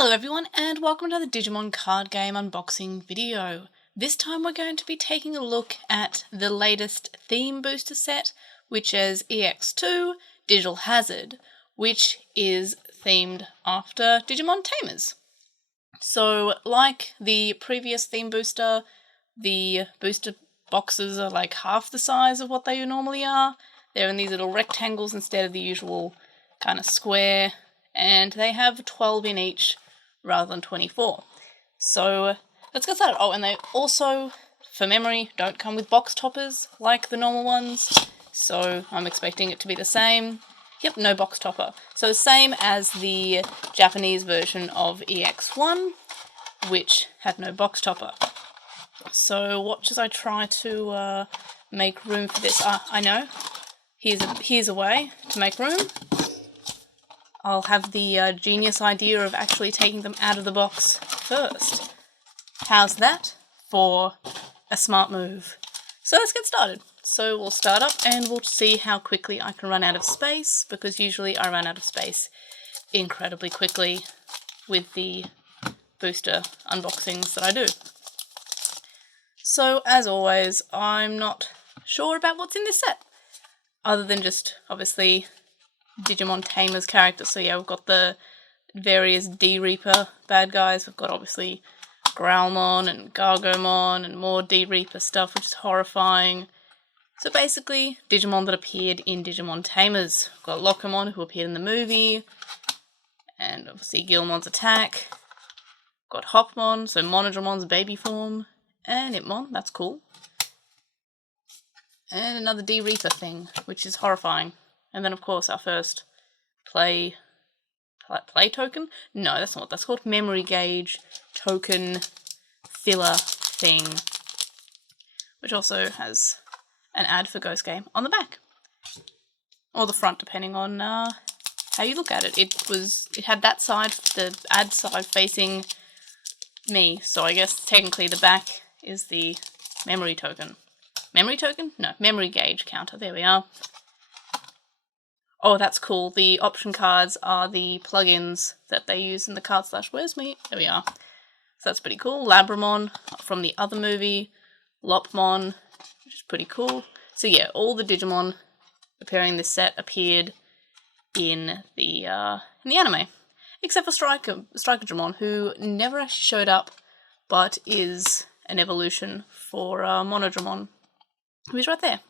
Hello everyone and welcome to the Digimon card game unboxing video. This time we're going to be taking a look at the latest theme booster set, which is EX-02 Digital Hazard, which is themed after Digimon Tamers. So like the previous theme booster, the booster boxes are like half the size of what they normally are. They're in these little rectangles instead of the usual kind of square, and they have 12 in each rather than 24. So let's get started. Oh, and they also, for memory, don't come with box toppers like the normal ones, so I'm expecting it to be the same. Yep, no box topper. So same as the Japanese version of EX-01, which had no box topper. So watch as I try to make room for this. I know. Here's a way to make room. I'll have the genius idea of actually taking them out of the box first. How's that for a smart move? So let's get started. So we'll start up and we'll see how quickly I can run out of space, because usually I run out of space incredibly quickly with the booster unboxings that I do. So as always, I'm not sure about what's in this set, other than just obviously Digimon Tamers characters. So yeah, we've got the various D-Reaper bad guys. We've got obviously Gaurdromon and Gaurdromon and more D-Reaper stuff, which is horrifying. So basically, Digimon that appeared in Digimon Tamers. We've got Locomon, who appeared in the movie, and obviously Guilmon's attack. We've got Hopmon, so Monodromon's baby form, and Itmon, that's cool. And another D-Reaper thing, which is horrifying. And then, of course, our first play token? No, that's not what that's called. Memory gauge token filler thing, which also has an ad for Ghost Game on the back, or the front, depending on how you look at it. It had that side, the ad side, facing me, so I guess technically the back is the memory token. Memory token? No, memory gauge counter. There we are. Oh, that's cool. The option cards are the plugins that they use in the card slash. Where's me? There we are. So that's pretty cool. Labramon from the other movie. Lopmon, which is pretty cool. So yeah, all the Digimon appearing in this set appeared in the anime, except for Striker-Dramon, who never actually showed up, but is an evolution for Monodromon, who's right there,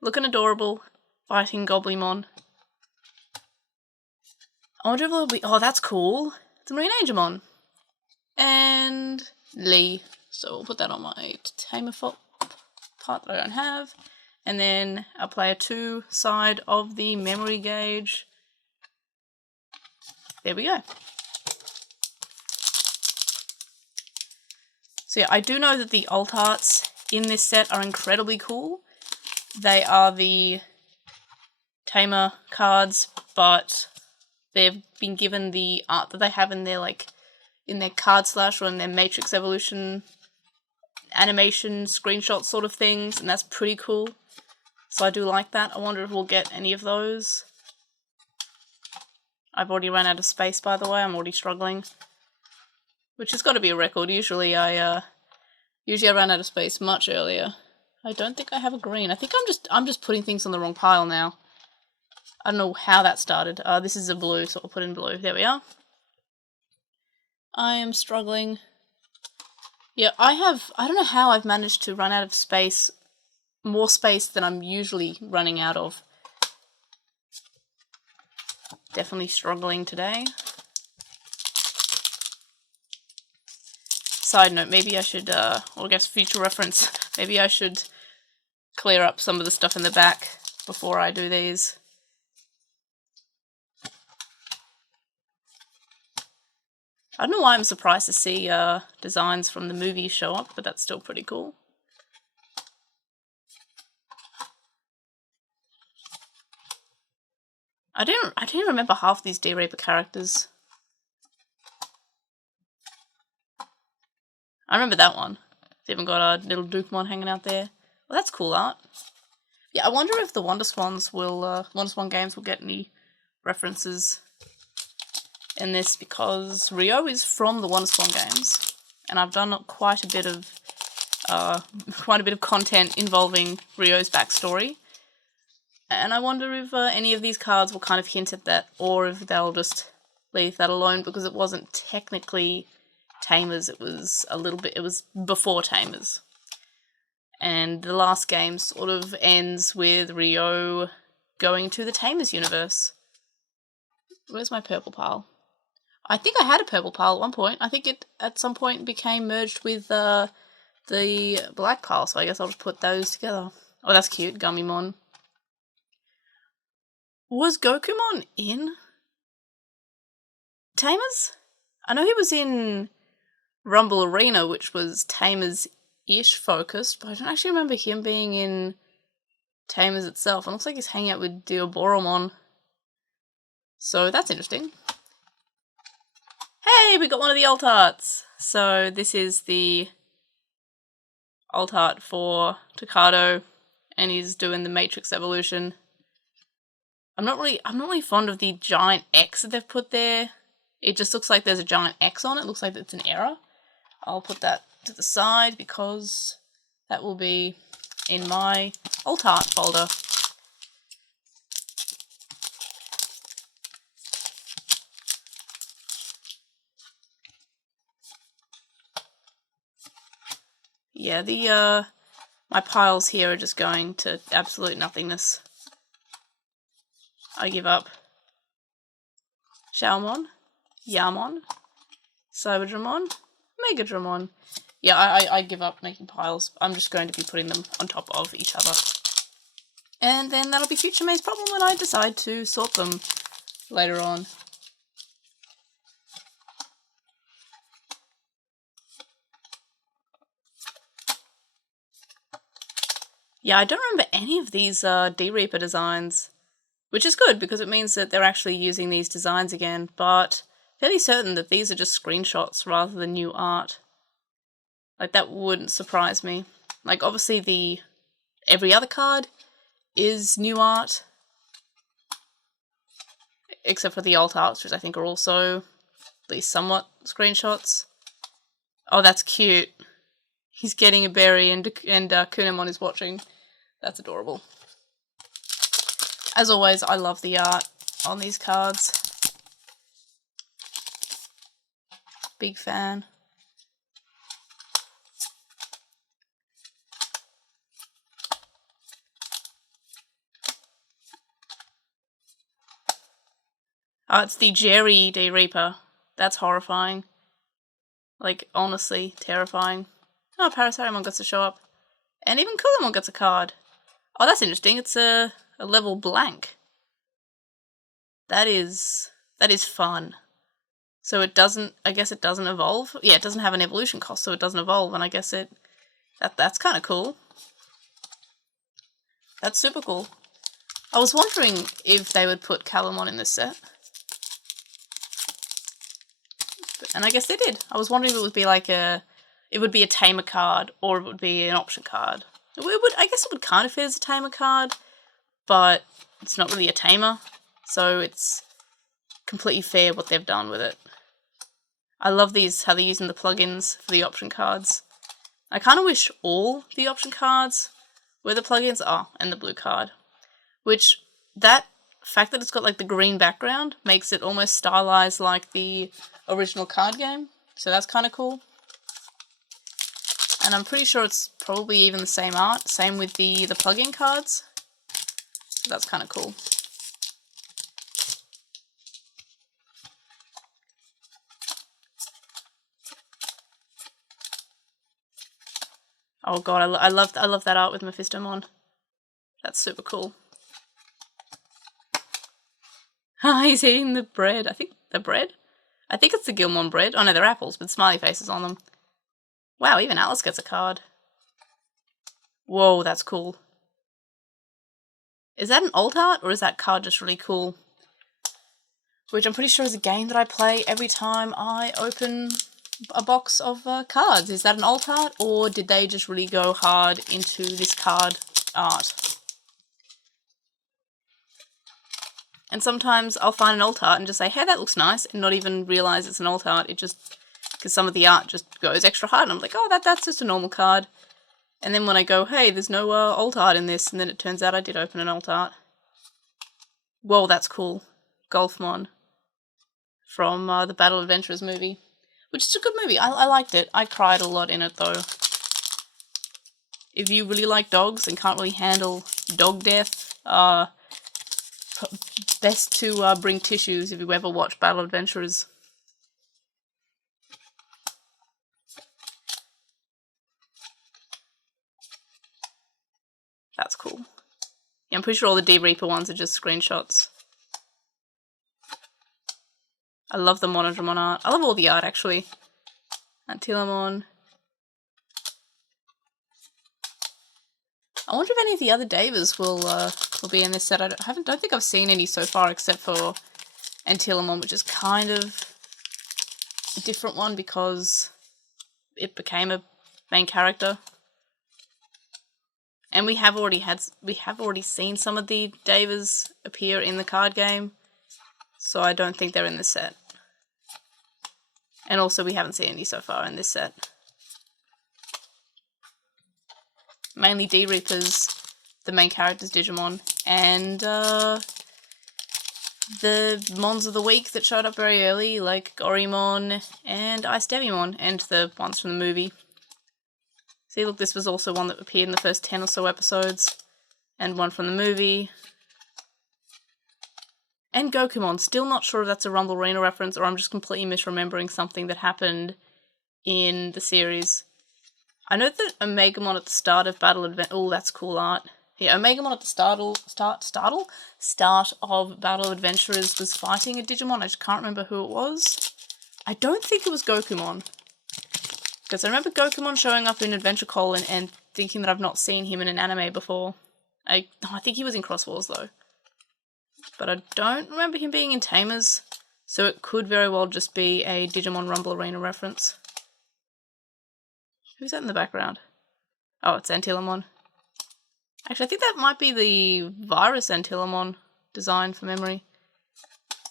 looking adorable, fighting Goblymon. I wonder if it'll be... Oh, that's cool. It's a Marine Angemon. And Lee. So we'll put that on my Tamer part that I don't have. And then our player 2 side of the memory gauge. There we go. So yeah, I do know that the alt arts in this set are incredibly cool. They are the Tamer cards, but they've been given the art that they have in their card slash or in their Matrix Evolution animation screenshot sort of things, and that's pretty cool. So I do like that. I wonder if we'll get any of those. I've already run out of space, by the way. I'm already struggling, which has got to be a record. Usually I run out of space much earlier. I don't think I have a green. I think I'm just putting things on the wrong pile now. I don't know how that started. This is a blue, so I'll put in blue. There we are. I am struggling. Yeah, I don't know how I've managed to run out of space, more space than I'm usually running out of. Definitely struggling today. Side note, maybe I should, or I guess future reference, maybe I should clear up some of the stuff in the back before I do these. I don't know why I'm surprised to see designs from the movie show up, but that's still pretty cool. I didn't remember half these D-Reaper characters. I remember that one. It's even got a little Dukemon hanging out there. Well, that's cool art. Yeah, I wonder if the Wonder Swan games will get any references in this because Rio is from the Wonderswan games, and I've done quite a bit of content involving Rio's backstory. And I wonder if any of these cards will kind of hint at that, or if they'll just leave that alone, because it wasn't technically Tamers, it was before Tamers. And the last game sort of ends with Rio going to the Tamers universe. Where's my purple pile? I think I had a purple pile at one point. I think it at some point became merged with the black pile, so I guess I'll just put those together. Oh, that's cute, Gummymon. Was Gokumon in Tamers? I know he was in Rumble Arena, which was Tamers-ish focused, but I don't actually remember him being in Tamers itself. It looks like he's hanging out with Gaurdromon. So that's interesting. Hey, we got one of the alt arts! So this is the alt art for Tocado, and he's doing the Matrix evolution. I'm not really fond of the giant X that they've put there. It just looks like there's a giant X on it. It looks like it's an error. I'll put that to the side because that will be in my alt art folder. Yeah, my piles here are just going to absolute nothingness. I give up. Shaomon, Yamon, Cyberdramon, Megadramon. Yeah, I give up making piles. I'm just going to be putting them on top of each other. And then that'll be Future May's problem when I decide to sort them later on. Yeah, I don't remember any of these D-Reaper designs, which is good because it means that they're actually using these designs again, but fairly certain that these are just screenshots rather than new art. Like, that wouldn't surprise me. Like, obviously every other card is new art, except for the alt arts, which I think are also at least somewhat screenshots. Oh, that's cute. He's getting a berry and Kunemon is watching. That's adorable. As always, I love the art on these cards. Big fan. Oh, it's the Jerry D-Reaper. That's horrifying. Like, honestly, terrifying. Oh, Parasauromon gets to show up. And even Coolamon gets a card. Oh, that's interesting. It's a level blank. That is fun. So it doesn't, I guess it doesn't evolve. Yeah, it doesn't have an evolution cost, so it doesn't evolve, and I guess that's kind of cool. That's super cool. I was wondering if they would put Calamon in this set. And I guess they did. I was wondering if it would be like it would be a tamer card, or it would be an option card. I guess it would kind of fit as a tamer card, but it's not really a tamer, so it's completely fair what they've done with it. I love how they're using the plugins for the option cards. I kind of wish all the option cards were the plugins. Oh, and the blue card. Which, that fact that it's got like the green background makes it almost stylized like the original card game. So that's kind of cool. And I'm pretty sure it's probably even the same art. Same with the plug-in cards. So that's kind of cool. Oh god, I love that art with Mephistomon. That's super cool. He's eating the bread. I think the bread? I think it's the Gilmon bread. Oh no, they're apples with smiley faces on them. Wow, even Alice gets a card. Whoa, that's cool. Is that an alt art, or is that card just really cool? Which I'm pretty sure is a game that I play every time I open a box of cards. Is that an alt art, or did they just really go hard into this card art? And sometimes I'll find an alt art and just say, hey, that looks nice, and not even realise it's an alt art. It just, because some of the art just goes extra hard, and I'm like, oh, that's just a normal card. And then when I go, hey, there's no alt art in this, and then it turns out I did open an alt art. Whoa, that's cool. Golfmon from the Battle Adventurers movie, which is a good movie. I liked it. I cried a lot in it, though. If you really like dogs and can't really handle dog death, best to bring tissues if you ever watch Battle Adventurers. That's cool. Yeah, I'm pretty sure all the D-Reaper ones are just screenshots. I love the Monodramon art. I love all the art, actually. Antilamon. I wonder if any of the other Davers will be in this set. I don't think I've seen any so far, except for Antilamon, which is kind of a different one because it became a main character. And we have already seen some of the Davers appear in the card game, so I don't think they're in this set. And also we haven't seen any so far in this set. Mainly D-Reapers, the main characters Digimon, and the Mons of the Week that showed up very early, like Gaurdromon and Devimon, and the ones from the movie. See, look, this was also one that appeared in the first 10 or so episodes, and one from the movie. And Gokumon, still not sure if that's a Rumble Arena reference or I'm just completely misremembering something that happened in the series. I know that Omegamon at the start of Battle Advent. Oh, that's cool art. Yeah, Omegamon at the start of Battle Adventurers was fighting a Digimon. I just can't remember who it was. I don't think it was Gokumon. Because I remember Gokumon showing up in Adventure Colon and thinking that I've not seen him in an anime before. I think he was in Cross Wars though. But I don't remember him being in Tamers, so it could very well just be a Digimon Rumble Arena reference. Who's that in the background? Oh, it's Antilamon. Actually, I think that might be the virus Antilamon design for memory,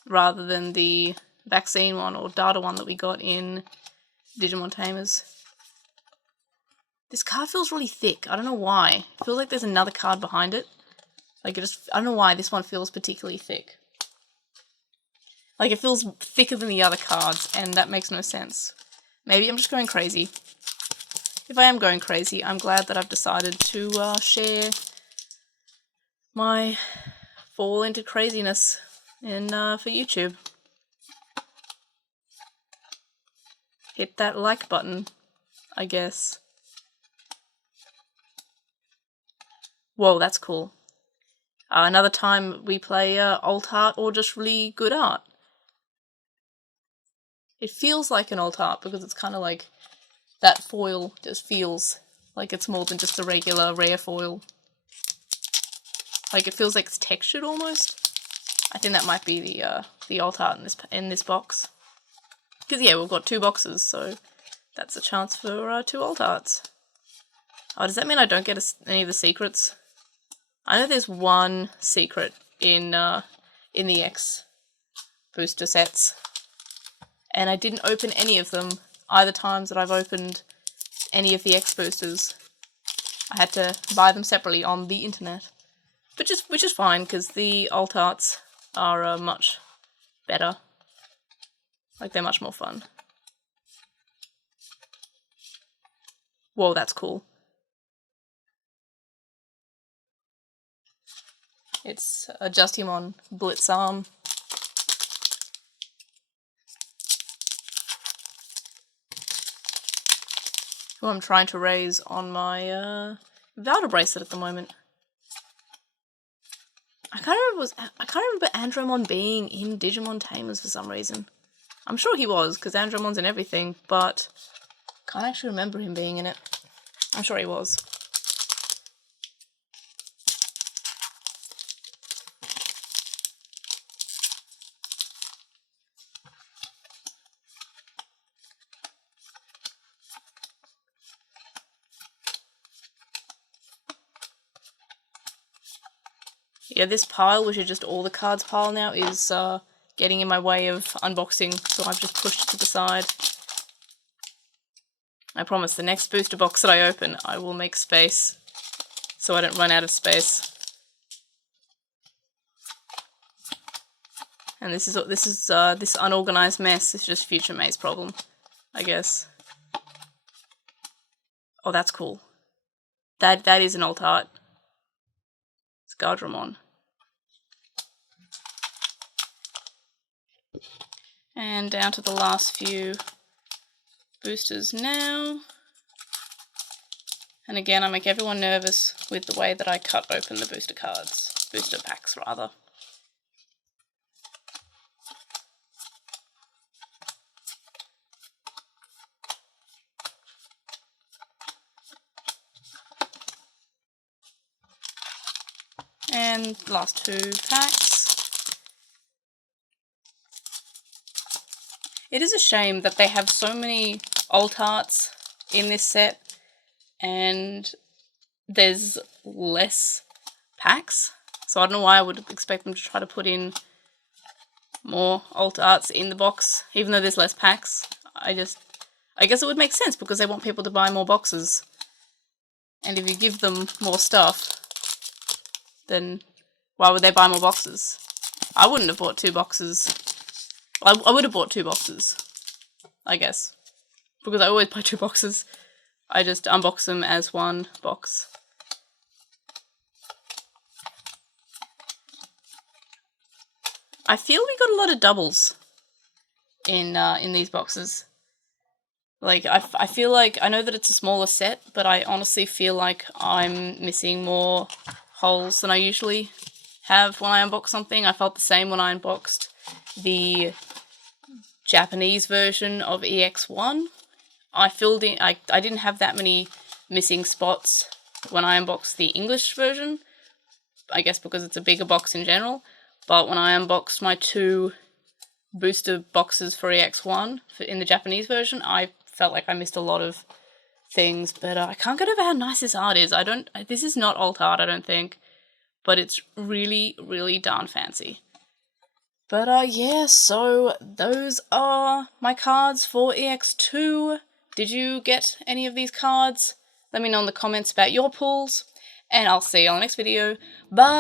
rather than the vaccine one or data one that we got in Digimon Tamers. This card feels really thick. I don't know why. It feels like there's another card behind it. Like, I don't know why this one feels particularly thick. Like, it feels thicker than the other cards, and that makes no sense. Maybe I'm just going crazy. If I am going crazy, I'm glad that I've decided to share my fall into craziness for YouTube. Hit that like button, I guess. Whoa, that's cool. Another time we play alt art or just really good art. It feels like an alt art because it's kind of like that foil just feels like it's more than just a regular rare foil. Like it feels like it's textured almost. I think that might be the alt art in this box. Because yeah, we've got 2 boxes, so that's a chance for 2 alt arts. Oh, does that mean I don't get any of the secrets? I know there's one secret in the X booster sets, and I didn't open any of them either times that I've opened any of the X boosters. I had to buy them separately on the internet, which is fine because the alt arts are much better. Like they're much more fun. Whoa, that's cool. It's a Justimon Blitzarm. Who I'm trying to raise on my Valda bracelet at the moment. I can't remember Andromon being in Digimon Tamers for some reason. I'm sure he was, because Andromon's in everything, but can't actually remember him being in it. I'm sure he was. Yeah, this pile, which is just all the cards pile now, is getting in my way of unboxing, so I've just pushed it to the side. I promise the next booster box that I open, I will make space so I don't run out of space. And this unorganized mess is just Future May's problem, I guess. Oh, that's cool. That is an alt art. It's Gaurdromon. And down to the last few boosters now. And again, I make everyone nervous with the way that I cut open the booster cards. Booster packs, rather. And last two packs. It is a shame that they have so many alt arts in this set and there's less packs. So I don't know why I would expect them to try to put in more alt arts in the box, even though there's less packs. I guess it would make sense because they want people to buy more boxes. And if you give them more stuff, then why would they buy more boxes? I wouldn't have bought 2 boxes. I would have bought 2 boxes, I guess. Because I always buy 2 boxes. I just unbox them as one box. I feel we got a lot of doubles in these boxes. Like, I feel like, I know that it's a smaller set, but I honestly feel like I'm missing more holes than I usually have when I unbox something. I felt the same when I unboxed the Japanese version of EX-01. I filled in, I didn't have that many missing spots when I unboxed the English version, I guess because it's a bigger box in general, but when I unboxed my 2 booster boxes for EX-01 in the Japanese version, I felt like I missed a lot of things, but I can't get over how nice this art is. This is not alt art, I don't think, but it's really, really darn fancy. But yeah, so those are my cards for EX-02. Did you get any of these cards? Let me know in the comments about your pulls, and I'll see you on the next video. Bye!